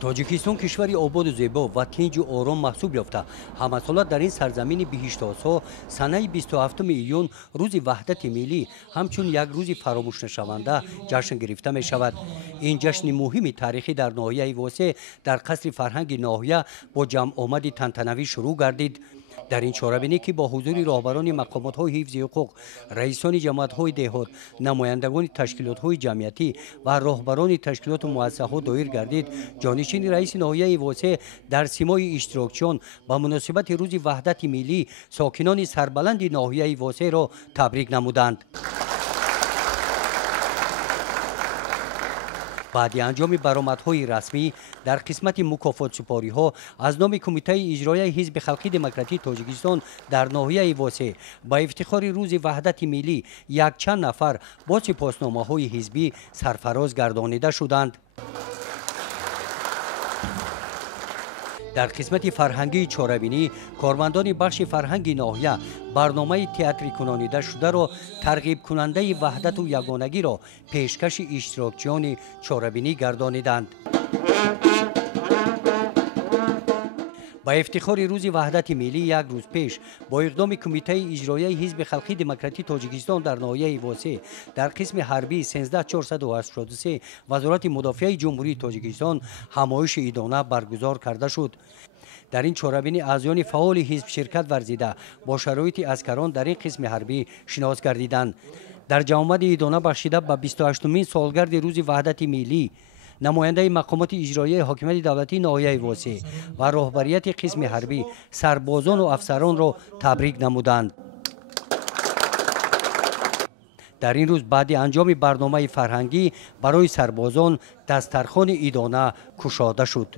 тоҷикистон кишвари ободу зебо ва тинҷу ором маҳсуб ёфта ҳамасола дар ин сарзамини биҳиштосо санаи 27 июн рӯзи ваҳдати миллӣ ҳамчун як рӯзи фаромӯшнашаванда ҷашн гирифта мешавад. ин ҷашни муҳими тарихӣ дар ноҳияи восеъ дар қасри фарҳанги ноҳия бо ҷамъомади тантанавӣ шурӯъ гардид. дар ин чорабинӣ ки бо ҳузури роҳбарони мақомотҳои ҳифзи ҳуқуқ, раисони ҷамоатҳои деҳот, намояндагони ташкилотҳои ҷамъиятӣ ва роҳбарони ташкилоту муассисаҳо доир гардид, ҷонишини раиси ноҳияи восеъ дар симои иштирокчиён ба муносибати рӯзи ваҳдати миллӣ сокинони сарбаланди ноҳияи восеъро табрик намуданд. баъди анҷоми баромадҳои расмӣ дар қисмати мукофотсупориҳо аз номи Кумитаи иҷроияи Ҳизби Халқи Демократии Тоҷикистон дар ноҳияи восеъ ба ифтихори рӯзи ваҳдати миллӣ якчанд нафар бо сипосномаҳои ҳизбӣ сарфароз гардонида шуданд. дар қисмати фарҳангии чорабинӣ кормандони бахши фарҳанги ноҳия барномаи театри кунонидашударо тарғибкунандаи ваҳдату ягонагиро пешкаши иштирокчиёни чорабинӣ гардониданд. ба ифтихори рӯзи ваҳдати миллӣ як рӯз пеш бо иқдоми Кумитаи иҷроияи Ҳизби Халқи Демократии Тоҷикистон дар ноҳияи восеъ дар қисми ҳарбии 13483 Вазорати Мудофиаи Ҷумҳурии Тоҷикистон ҳамоиши идона баргузор карда шуд. дар ин чорабинӣ аъзоёни фаъоли ҳизб ширкат варзида бо шароити аскарон дар ин қисми ҳарбӣ шинос гардиданд. дар ҷамъомади идона бахшида ба 28-умин солгарди рӯзи ваҳдати миллӣ намояндаи мақомоти иҷроияи ҳокимияти давлатии ноҳияи восеъ ва роҳбарияти қисми ҳарбӣ сарбозону афсаронро табрик намуданд. дар ин рӯз баъди анҷоми барномаи фарҳангӣ барои сарбозон дастархони идона кушода шуд.